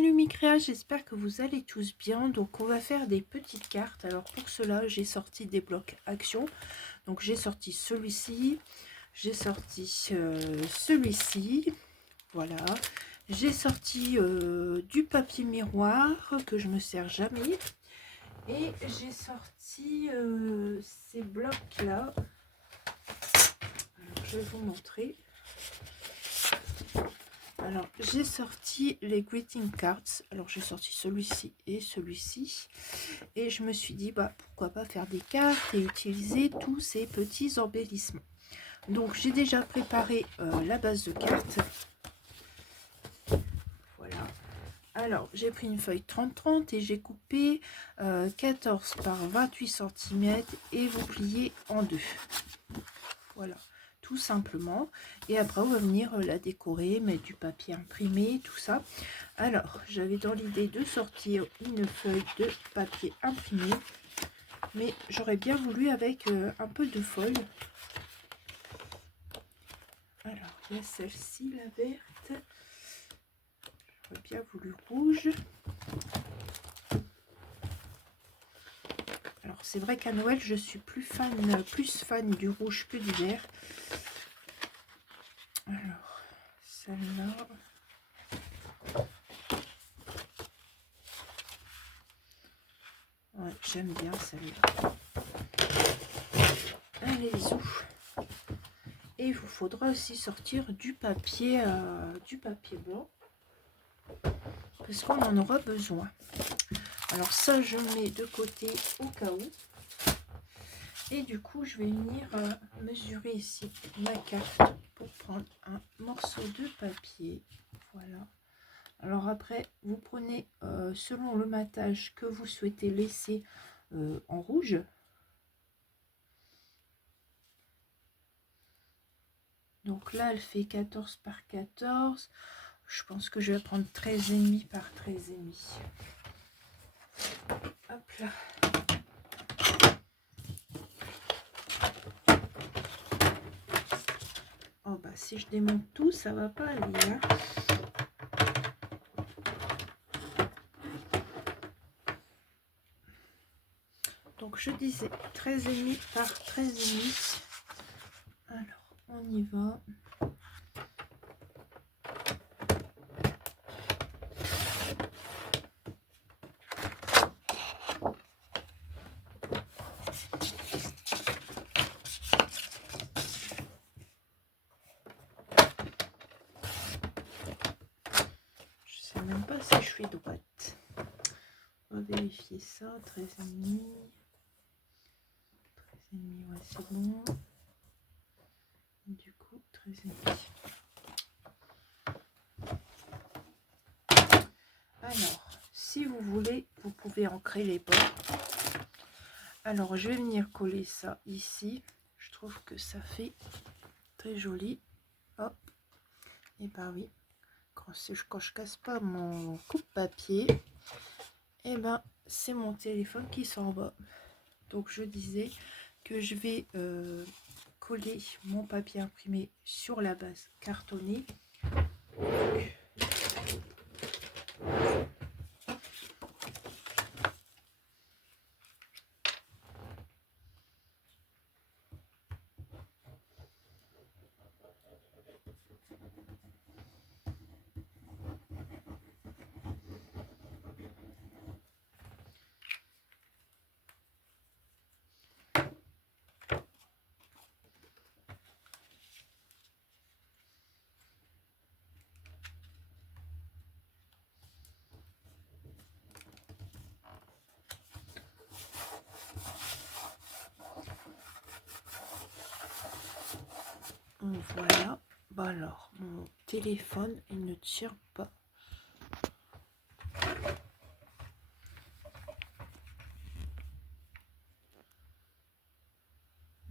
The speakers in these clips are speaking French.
les Lumicréas, j'espère que vous allez tous bien. Donc on va faire des petites cartes. Alors pour cela, j'ai sorti des blocs action. Donc j'ai sorti celui-ci, j'ai sorti celui-ci, voilà. J'ai sorti du papier miroir que je me sers jamais. Et j'ai sorti ces blocs là. Alors, je vais vous montrer. Alors, j'ai sorti les greeting cards. Alors, j'ai sorti celui-ci et celui-ci. Et je me suis dit, bah, pourquoi pas faire des cartes et utiliser tous ces petits embellissements. Donc, j'ai déjà préparé la base de cartes. Voilà. Alors, j'ai pris une feuille 30-30 et j'ai coupé 14 par 28 cm et vous pliez en deux. Voilà. Tout simplement, et après on va venir la décorer, mettre du papier imprimé, tout ça. Alors j'avais dans l'idée de sortir une feuille de papier imprimé, mais j'aurais bien voulu avec un peu de foil. Alors il y a celle-ci, la verte, j'aurais bien voulu rouge. Alors c'est vrai qu'à Noël je suis plus fan du rouge que du vert. Alors celle-là, ouais, j'aime bien celle-là. Allez-y. Et il vous faudra aussi sortir du papier blanc, parce qu'on en aura besoin. Alors ça, je mets de côté au cas où. Et du coup, je vais venir mesurer ici ma carte pour prendre un morceau de papier. Voilà. Alors après, vous prenez selon le matage que vous souhaitez laisser en rouge. Donc là, elle fait 14 par 14. Je pense que je vais prendre 13,5 par 13,5. Hop là. Oh bah si je démonte tout, ça va pas aller. Hein. Donc je disais 13,5 par 13,5. Alors on y va. Je sais même pas si je suis droite. On va vérifier ça. 13,5. 13,5, ouais, c'est bon. Du coup, 13,5. Alors, si vous voulez, vous pouvez ancrer les bords. Alors, je vais venir coller ça ici. Je trouve que ça fait très joli. Hop. Et bah oui. Quand je casse pas mon coupe-papier, et ben c'est mon téléphone qui s'en va. Donc je disais que je vais coller mon papier imprimé sur la base cartonnée. Voilà. Bah alors, mon téléphone, il ne tire pas.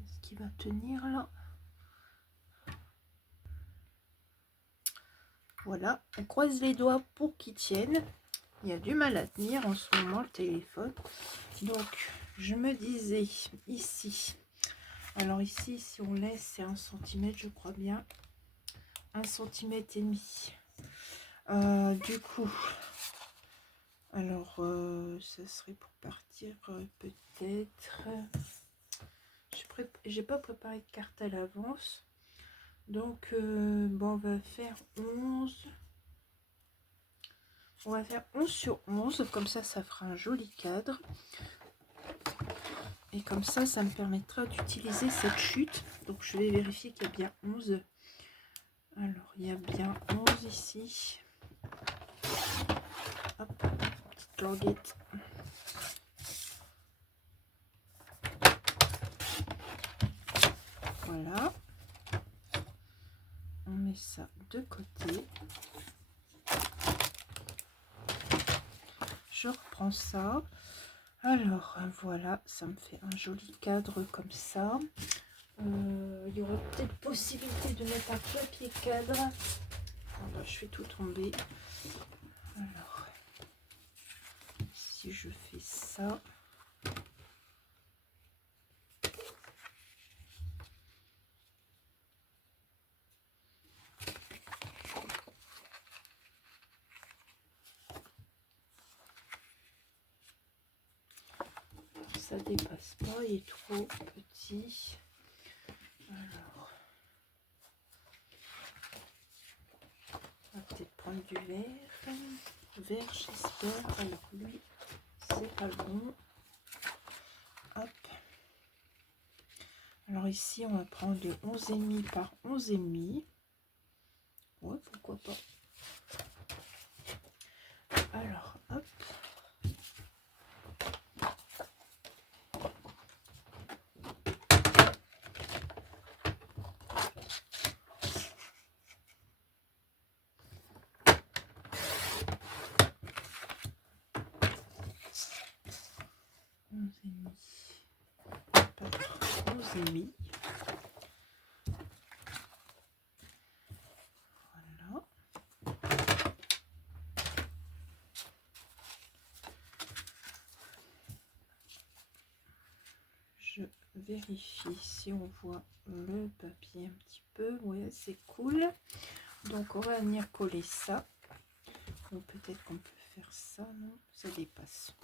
Est-ce qu'il va tenir là? Voilà, on croise les doigts pour qu'il tienne. Il y a du mal à tenir en ce moment le téléphone. Donc, je me disais ici. Alors ici, si on laisse, c'est 1 cm, je crois bien. 1,5 cm. Du coup, alors, ça serait pour partir peut-être... J'ai pas préparé de carte à l'avance. Donc, bon, on va faire 11. On va faire 11 sur 11. Comme ça fera un joli cadre. Et comme ça me permettra d'utiliser cette chute. Donc, je vais vérifier qu'il y a bien 11. Alors, il y a bien 11 ici. Hop, petite languette. Voilà. On met ça de côté. Je reprends ça. Alors, voilà, ça me fait un joli cadre comme ça. Il y aurait peut-être possibilité de mettre un papier cadre. Voilà, je fais tout tomber. Alors, si je fais ça... Ça dépasse pas, il est trop petit. Alors, on va peut-être prendre du vert. Vert, j'espère. Alors, lui, c'est pas bon. Hop. Alors, ici, on va prendre de 11,5 par 11,5. Ouais, pourquoi pas. Alors, hop. Voilà. Je vérifie si on voit le papier un petit peu. Ouais, c'est cool. Donc on va venir coller ça. Ou peut-être qu'on peut faire ça, non? Ça dépasse.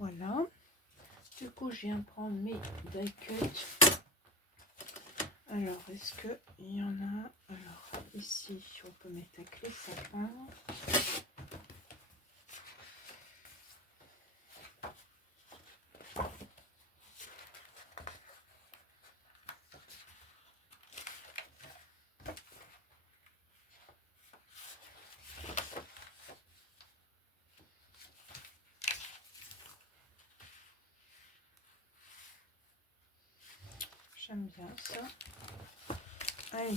Voilà. Du coup, je viens prendre mes die cuts. Alors, est-ce que il y en a? Alors, ici, on peut mettre la clé sapin. J'aime bien ça. Allez.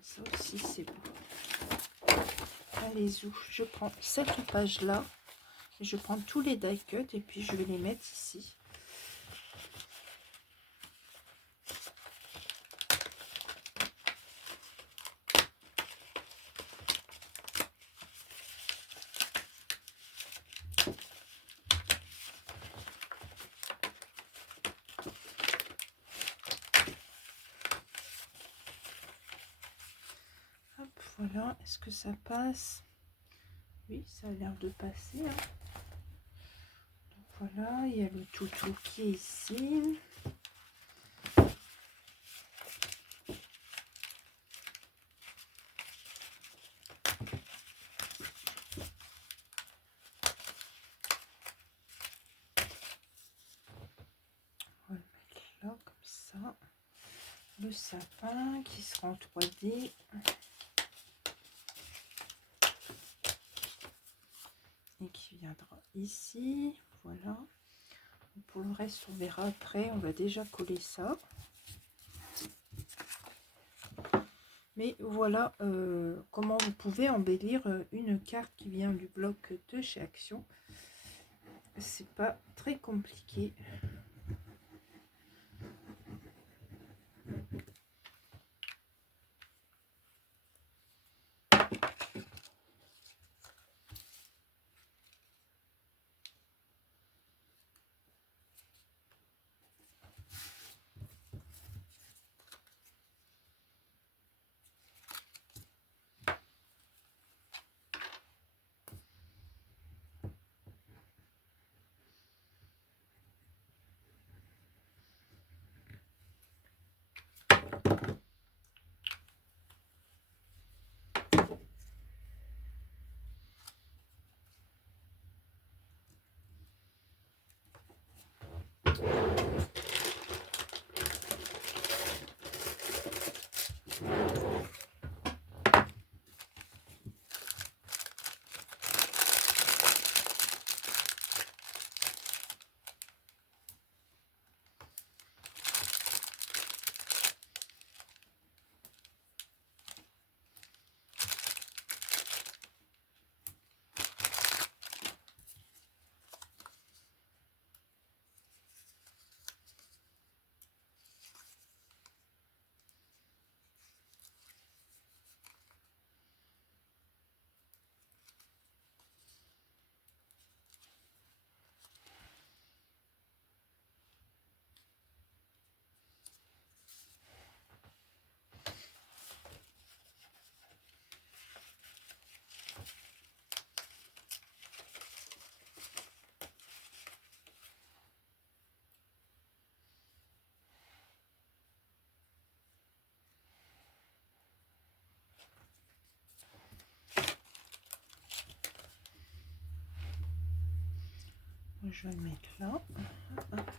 Ça aussi, c'est beau. Allez, je prends cette page là. Je prends tous les die cuts et puis je vais les mettre ici. Hop, Voilà, est-ce que ça passe? Oui, ça a l'air de passer. Hein. Donc voilà, il y a le toutou qui est ici. On va le mettre là, comme ça. Le sapin qui sera en 3D. Et qui viendra ici. Voilà. Pour le reste, on verra après. On va déjà coller ça. Mais voilà comment vous pouvez embellir une carte qui vient du bloc de chez Action. C'est pas très compliqué. Je vais le mettre là. Hop.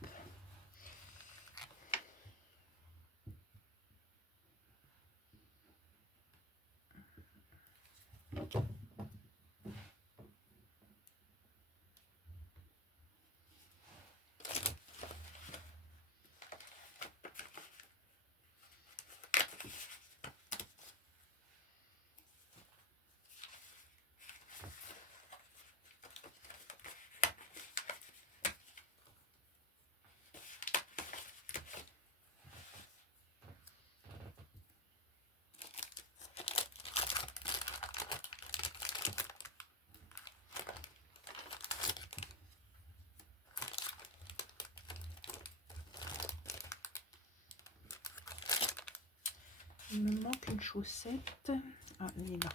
Il me manque une chaussette. Ah, elle est là.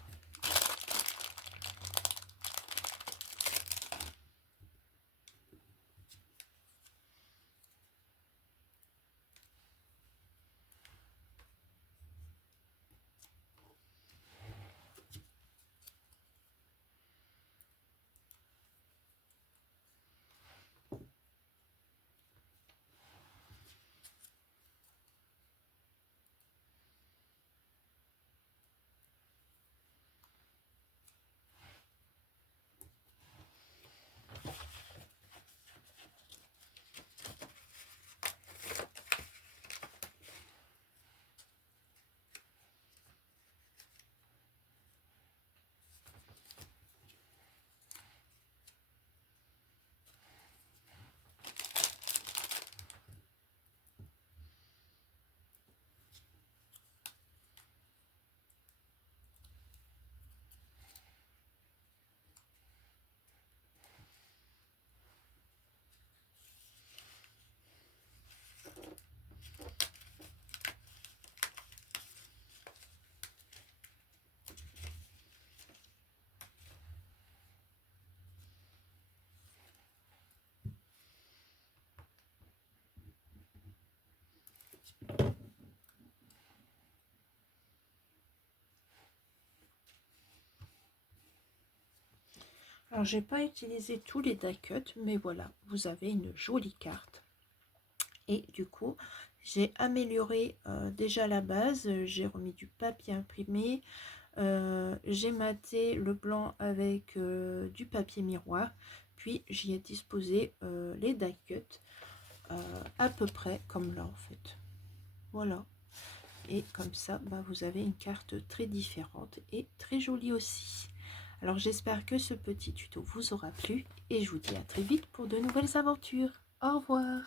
Alors, j'ai pas utilisé tous les die cuts, mais voilà, vous avez une jolie carte. Et du coup, j'ai amélioré déjà la base. J'ai remis du papier imprimé. J'ai maté le blanc avec du papier miroir. Puis, j'y ai disposé les die cuts à peu près comme là, en fait. Voilà. Et comme ça, bah, vous avez une carte très différente et très jolie aussi. Alors j'espère que ce petit tuto vous aura plu et je vous dis à très vite pour de nouvelles aventures. Au revoir.